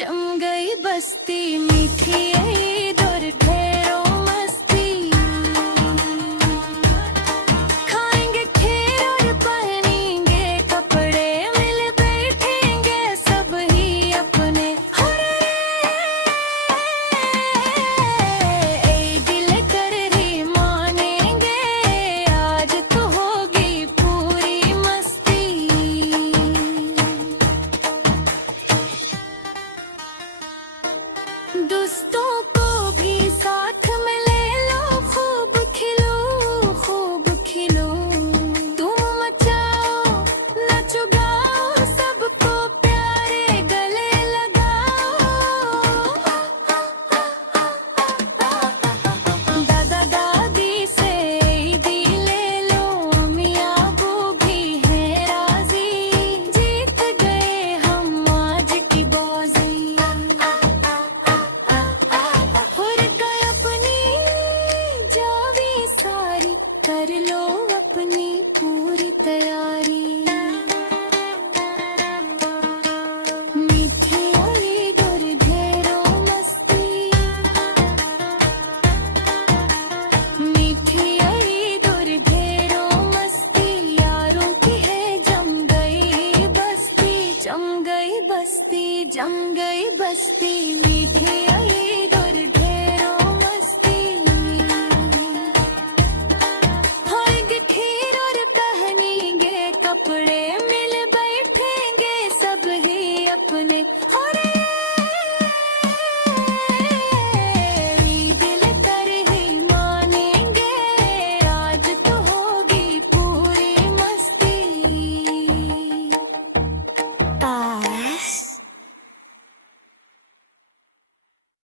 जम गई बस्ती मीठी ईद और ढेरों मस्ती। खाएंगे खीर और पहनेंगे कपड़े, मिल बैठेंगे सब ही अपने। दिल कर ही मानेंगे, आज तो होगी पूरी मस्ती। दोस्तों को भी साथ में ले लो, खूब खिलो खूब खिलो। तुम मचाओ नाचो गाओ, सबको प्यारे गले लगाओ। दादा दादी से ईदी ले लो, अम्मी अबू भी हैं राजी। जीत गए हम आज की बाजी। जावी सारी कर लो अपनी पूरी तैयारी। मीठी ईद और ढेरों मस्ती, मीठी ईद और ढेरों मस्ती। यारों की है जम गई बस्ती, जम गई बस्ती, जम गई बस्ती।